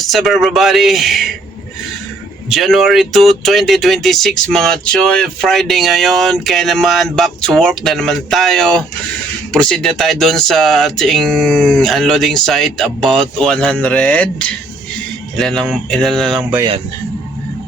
What's up everybody? January 2, 2026 mga choy, Friday ngayon, kaya naman back to work na naman tayo. Proceed na tayo dun sa ating unloading site, about 100. Ilan na lang ba yan?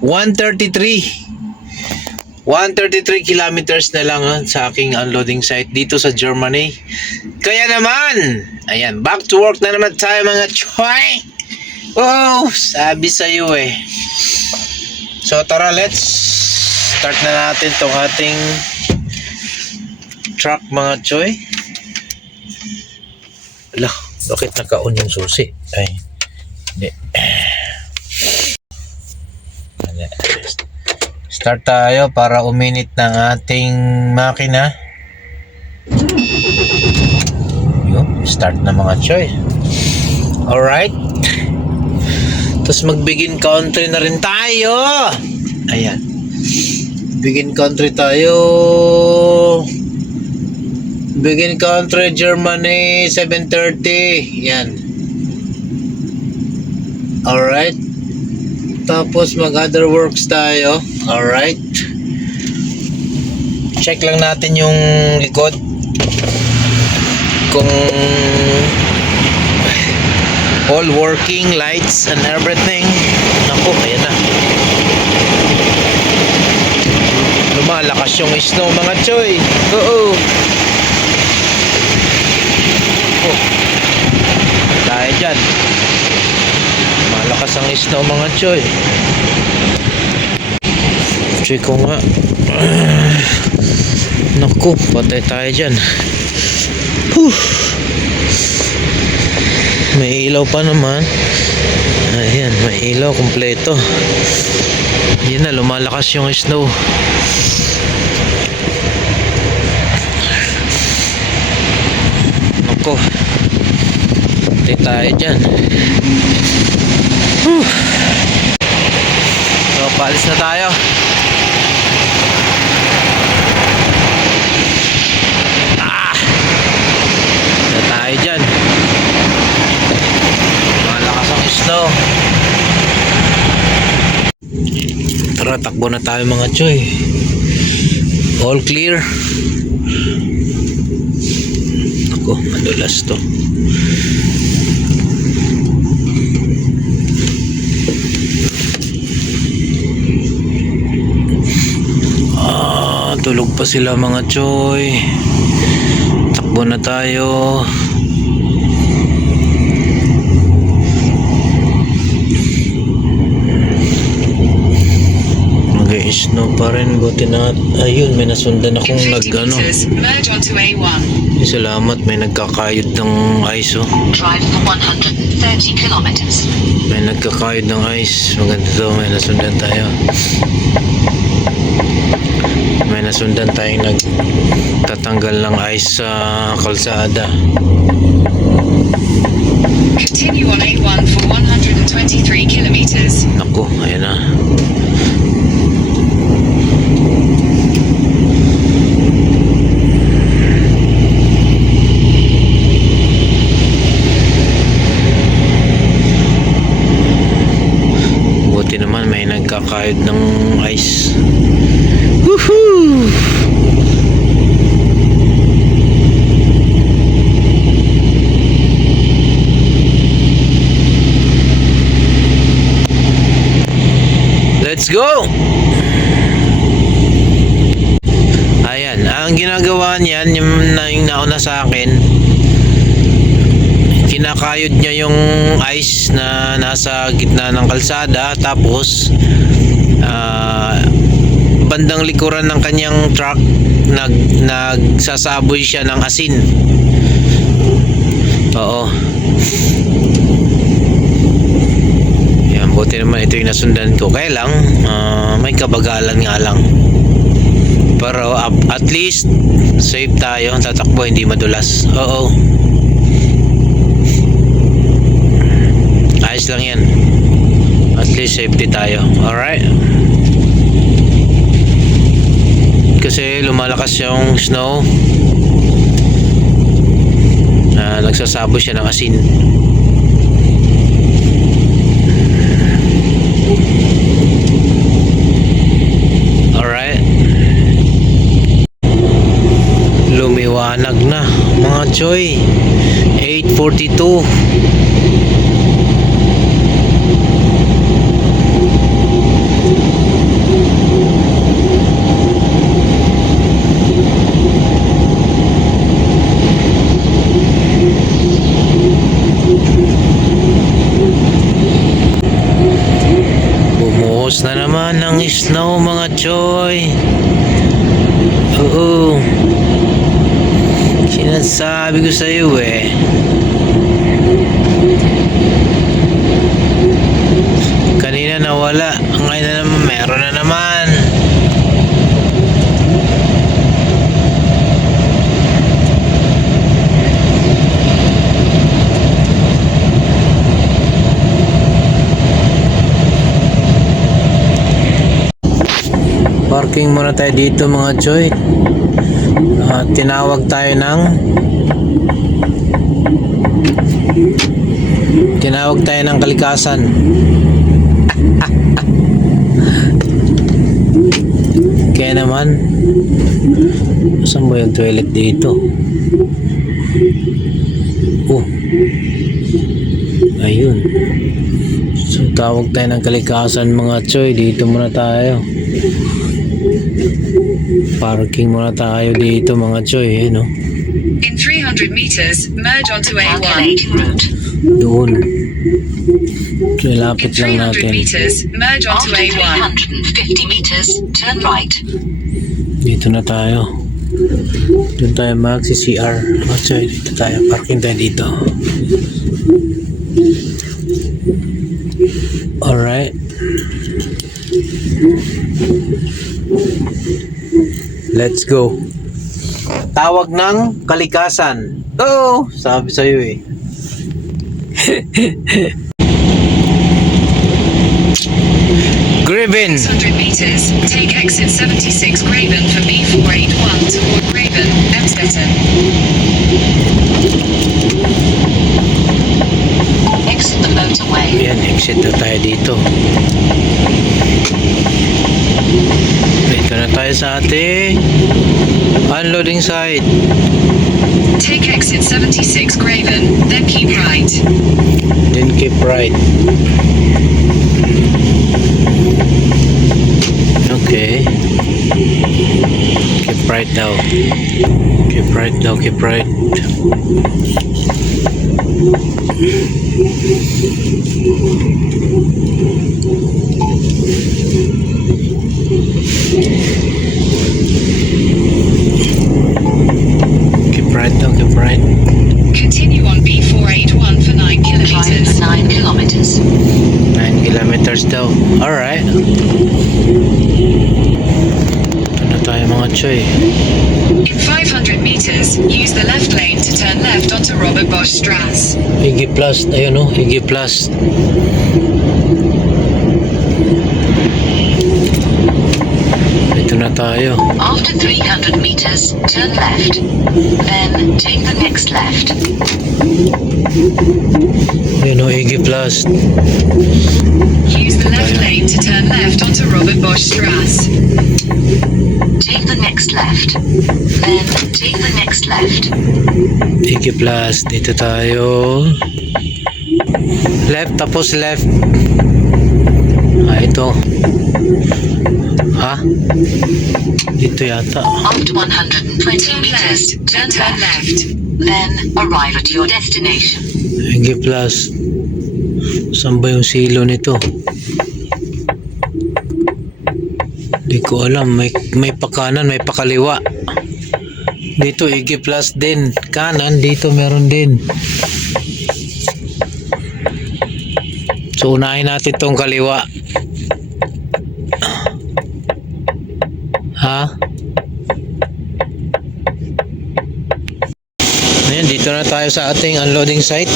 133 kilometers na lang sa aking unloading site dito sa Germany. Kaya naman, ayan, back to work na naman tayo mga choy. Oh, sabi sa iyo eh. So tara, let's start na natin tong ating truck mga choy. Ala, bakit naka-on yung susi? Ay, hindi. Start tayo para uminit ng ating makina. Yun, start na mga choy. Alright. Tapos mag-begin country na rin tayo. Ayan. Begin country tayo. Begin country Germany 7:30. Yan. Alright. Tapos mag other works tayo. Alright. Check lang natin yung likod. Kung all working, lights and everything. Ako, ayan na. Lumalakas yung snow mga choy. Oo. Oh. Tayo dyan. Malakas ang snow mga choy. Check ko nga. Naku, patay tayo dyan. May ilaw pa naman. Ayan, may ilaw kompleto. Yan na, lumalakas yung snow. Naku, patay tayo dyan. So, paalis na tayo. Na tayo dyan. Malakas ang snow. Tara, takbo na tayo mga choy. All clear. Ako, madulas to. Tulog pa sila mga choy. Takbo na tayo. Mag-snow pa rin, buti na. Ayun, may nasundan akong nag-ano. Salamat, may nagkakayod ng ice oh. Drive for 130 kilometers. May nagkakayod ng ice. Maganda to, may nasundan tayo. May nasundan tayong nagtatanggal ng ice sa kalsada. Continue on A1 for 123 kilometers. Naku, ayan na. Buti naman may nagkakayod ng ice. Woohoo! Let's go! Ayan, ang ginagawa niyan, yung nauna sa akin, kinakayod niya yung ice na nasa gitna ng kalsada, tapos bandang likuran ng kanyang truck nagsasaboy siya ng asin. Oo. Yan, buti naman ito yung nasundan ko. Kaya lang may kabagalan nga lang. Pero at least safe tayo, tatakbo hindi madulas. Oo. Ayos lang yan. At least safety tayo. Alright. Kasi lumalakas yung snow. Nagsasabo siya ng asin. Choy. 8:42. Bumuhos na naman ng snow mga choy. Oo. Sinasabi ko sa iyo eh. Kanina nawala. Ngayon na naman meron na naman. Parking muna tayo dito mga choy. Tinawag tayo ng kalikasan. Kaya naman, saan mo yung toilet dito? Oh, ayun. So tawag tayo ng kalikasan mga choy. Dito muna tayo. Parking muna tayo dito mga choy, no? In 300 meters, merge onto A1. Calculating route. Doon. So, In lapit lang 300 natin. meters, merge onto After A1. 350 meters, turn right. Dito na tayo. Doon tayo magsi-CR. Oh, choy, dito tayo. Parking tayo dito. Alright. Let's go. Tawag ng kalikasan. Oh, sabi sa'yo eh. Graven. 600 meters, take exit 76 Graven for B481 toward Graven, Emstetten. Exit the motorway. Ayan, exit na tayo dito. Dito na tayo sa ating unloading site. Take exit 76 Graven, then keep right. Then keep right. Okay. Keep right daw. Keep right daw, keep right. Keep right daw, keep right. Continue on B481 for 9 Drive kilometers. for 9 kilometers. 9 kilometers daw. Alright. Ito na tayo mga choy. In 500 meters, use the left lane to turn left onto Robert Bosch Strasse. Higi Plus. Ayun o, Higi Plus. Ito na tayo. After 300 meters, turn left. Then take the next left. Ayun o, Higi Plus. Use the left lane to turn left onto Robert Bosch Strasse. Take the next left. Then take the next left. Higi Plus. Dito tayo. Left, tapos left. Ito. Ha? Dito yata. After 120 Turn meters, left, turn then turn left. left. Then arrive at your destination. Higi Plus. Saan ba yung silo nito? Hindi ko alam. May pakanan, may pakaliwa. Dito, Higi Plus din. Kanan, dito meron din. So, unahin natin tong kaliwa. Ha? Ayan, dito na tayo sa ating unloading site.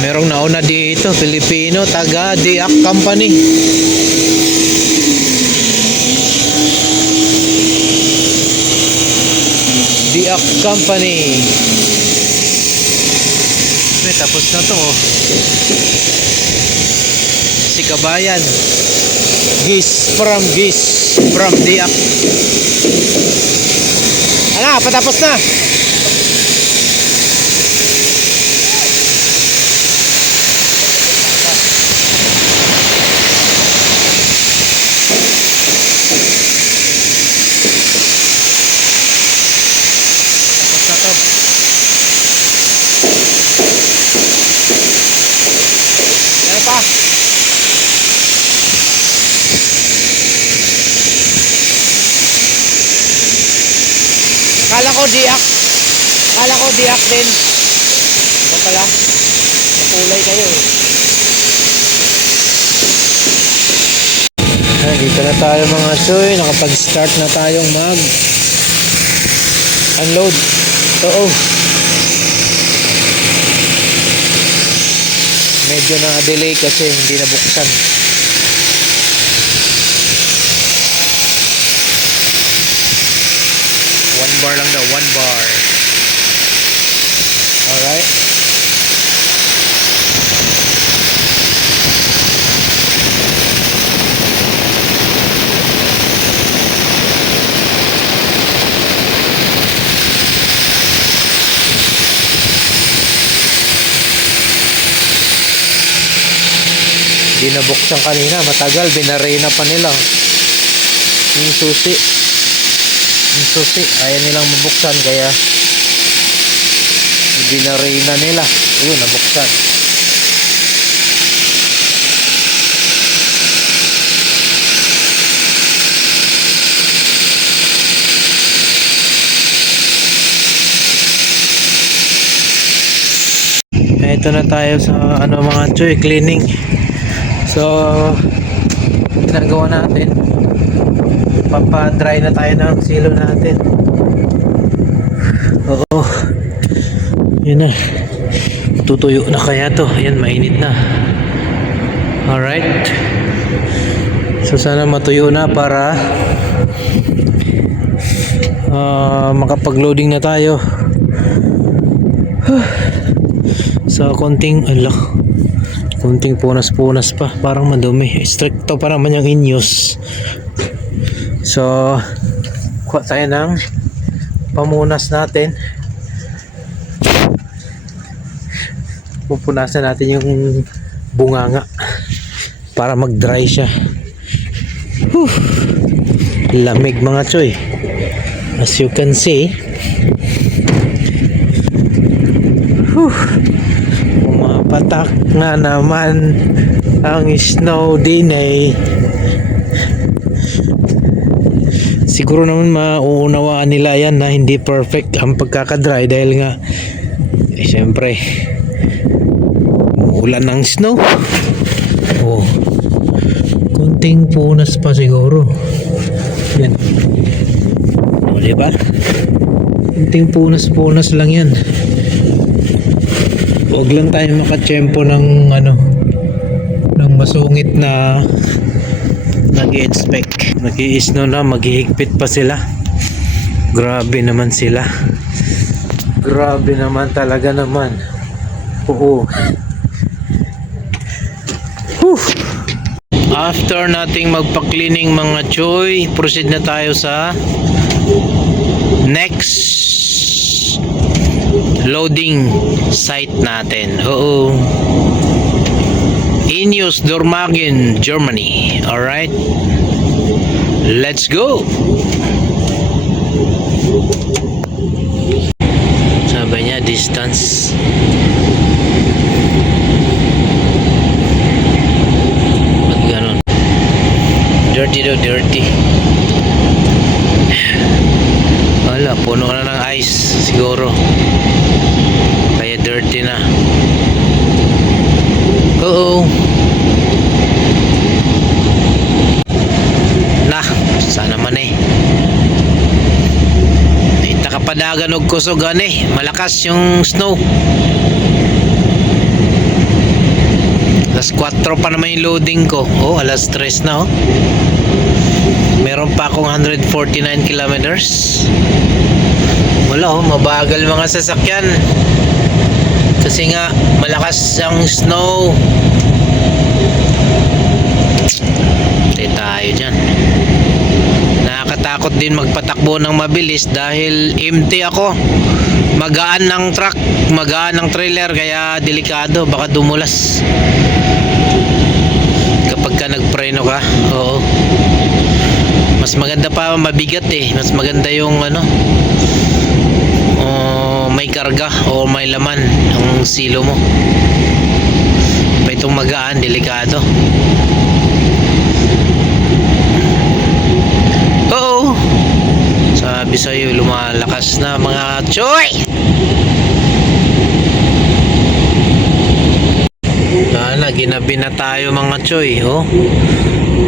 Merong nauna dito, Filipino, taga Diak Company. Diak Company. Tapos na to, oh. Si Kabayan. Gis from Diak. Ano, patapos na. Tapos na to. Yan pa. Akala ko diak. Akala ko diak din. Ito pala. Nakulay kayo eh. Ay, dito na tayo mga choy. Nakapag-start na tayong mag-unload. Oo. Medyo na-delay kasi hindi nabuksan. One bar lang daw, 1 bar. Alright. Hindi nabuksan kanina, matagal, binarena pa nila. Yung susi. Yung susi, ayaw nilang mabuksan kaya binarena nila. Ayun, nabuksan. Ito na tayo sa ano mga choy, cleaning. So ginagawa natin, papa-dry na tayo ng silo natin. Oo, yun na, tutuyo na kaya to. Ayan, mainit na. Alright, so sana matuyo na para makapag-loading na tayo. So konting punas-punas pa, parang madumi. Stricto pa naman yung in-use. So kuha tayo ng pamunas natin. Pupunasan natin yung bunganga para mag-dry siya. Whew. Lamig mga choy, as you can see. Whew. Pumapatak na naman ang snow din eh. Siguro naman mauunawaan nila yan na hindi perfect ang pagkakadry dahil nga syempre ulan ng snow. Oh, kunting punas pa siguro. Yan, o diba, kunting punas lang yan. Huwag lang tayo makatsyempo ng ng masungit na nag-i-expect. Nag-i-snow na, maghihigpit pa sila. Grabe naman sila. Grabe naman talaga naman. Oo. Whew. After nating magpa-cleaning mga choy, proceed na tayo sa next loading site natin. Oo. Ineos Dormagen, Germany. Alright, let's go. Sabi niya distance. Ba't ganon? Dirty daw, dirty. Wala, puno na ng ice siguro, kaya dirty na. Oo. Nah, sana man eh. Ita kapadagan og kusog ani, malakas yung snow. Alas 4 pa naman yung loading ko. Oh, alas 3 na oh. Meron pa akong 149 kilometers. Wala oh, mabagal mga sasakyan. Kasi nga malakas ang snow. Tayo dyan. Nakakatakot nakakatakot din magpatakbo ng mabilis dahil empty ako. Magaan ng truck, magaan ng trailer, kaya delikado, baka dumulas kapag ka nagpreno ka. Oo, mas maganda pa mabigat eh, mas maganda yung ano, may karga o may laman ang silo mo. Pa itong magaan, delikado. Oo, sabi sa'yo, lumalakas na mga choy. Sana, ginabi na tayo mga choy. Oh,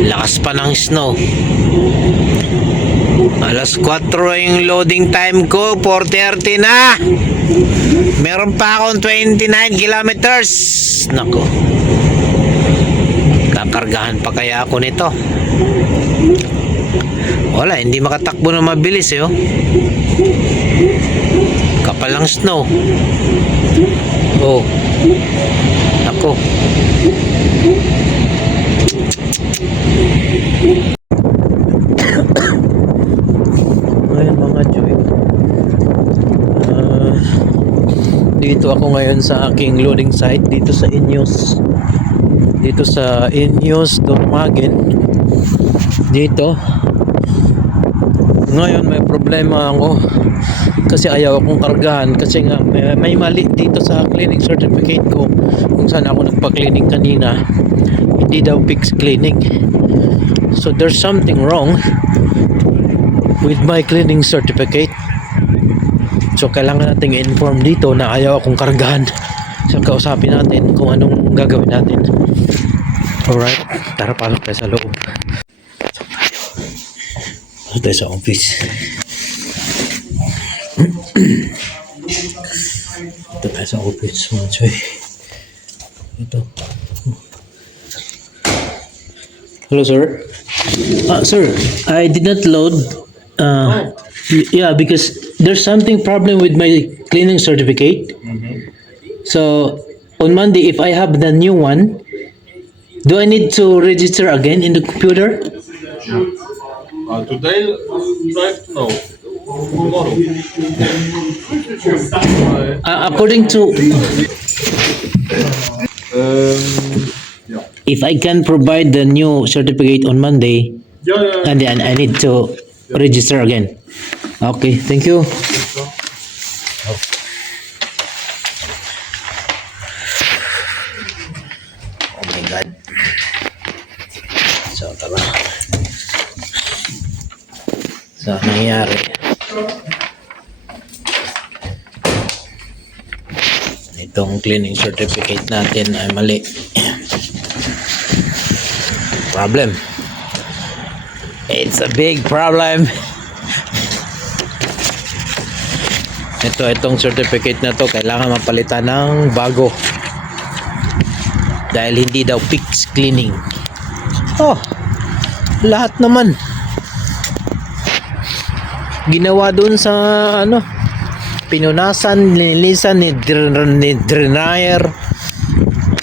lakas pa ng snow. Alas 4 yung loading time ko, 4:30 na. Meron pa akong 29 kilometers. Nako, kakargahan pa kaya ako nito? Wala, hindi makatakbo na mabilis eh. Oh, kapal ng snow. Oh, nako. Ngayon mga Joy, dito ako ngayon sa aking loading site dito sa Ineos Dormagen. Dito ngayon may problema ako kasi ayaw akong kargahan kasi nga may mali dito sa cleaning certificate ko kung saan ako nagpa-cleaning kanina. Hindi daw fix cleaning, so there's something wrong with my cleaning certificate. So kailangan nating inform dito na ayaw akong kargahan. So kausapin natin kung anong gagawin natin. Alright, tara, pasok tayo sa loob. Pasok tayo sa office. Ito tayo sa office mga choy. Ito. Hello sir. Sir, I did not load. Yeah, because there's something problem with my cleaning certificate. So on Monday, if I have the new one, do I need to register again in the computer? Today, right? No. Tomorrow. According to, Yeah. if I can provide the new certificate on Monday, Yeah. and then I need to register again. Okay, thank you. Oh my God. So, tara. So, nangyari. Itong cleaning certificate natin ay mali. Problem. It's a big problem. Itong certificate na to kailangan mapalitan ng bago dahil hindi daw fix cleaning. Oh, lahat naman ginawa dun sa ano, pinunasan, nilinisan, ni-dryer.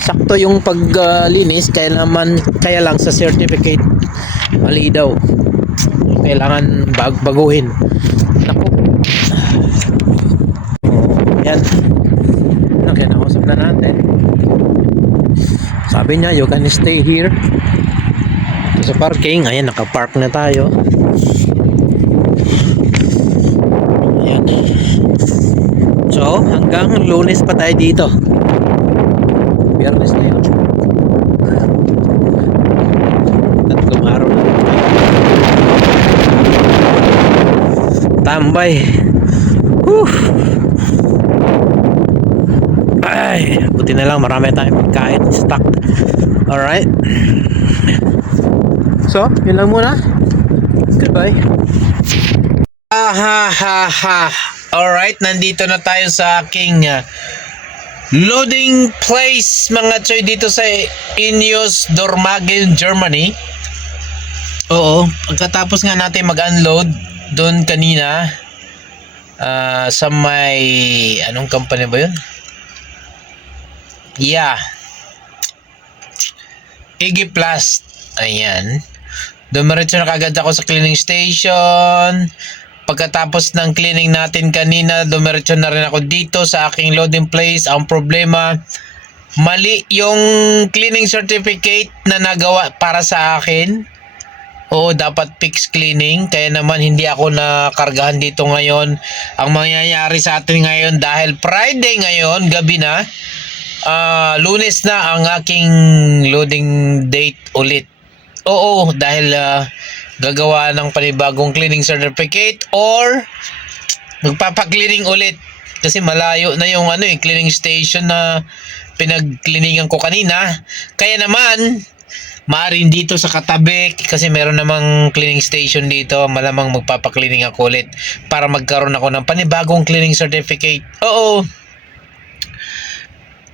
Sakto yung paglinis, kaya lang sa certificate mali daw. Kailangan baguhin. Naku. Yan. Nakinausap na natin. Sabi niya, you can stay here. Sa parking, ayan, nakapark na tayo. Ayan. So, hanggang Lunes pa tayo dito. Biyernes na yun. Tatlong araw na. Tambay. Whew. Ay, buti na lang marami tayong pagkain stock. Alright. So, yun lang muna. Goodbye. Alright, nandito na tayo sa aking loading place mga choy dito sa Ineos Dormagen, Germany. Oo, pagkatapos nga natin mag-unload doon kanina sa may anong company ba yun? Yeah, Igiplast. Ayan. Dumiretso na kagad ako sa cleaning station. Pagkatapos ng cleaning natin kanina, dumiretso na rin ako dito sa aking loading place. Ang problema, mali yung cleaning certificate na nagawa para sa akin. Oo, dapat fix cleaning. Kaya naman hindi ako nakargahan dito ngayon. Ang mangyayari sa atin ngayon dahil Friday ngayon, gabi na, Lunes na ang aking loading date ulit. Oo, dahil gagawa ng panibagong cleaning certificate or magpapa-cleaning ulit. Kasi malayo na yung cleaning station na pinag-cleaningan ko kanina. Kaya naman, maaring dito sa katabi kasi meron namang cleaning station dito, malamang magpapa-cleaning ako ulit para magkaroon ako ng panibagong cleaning certificate. Oo.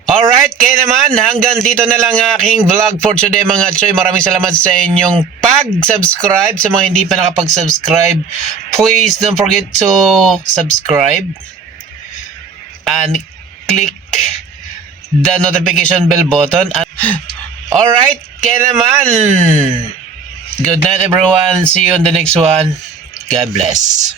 Alright, kaya naman hanggang dito na lang aking vlog for today mga choy. Maraming salamat sa inyong pag-subscribe. Sa mga hindi pa nakapag-subscribe, please don't forget to subscribe and click the notification bell button. Alright, kaya naman, good night everyone. See you on the next one. God bless.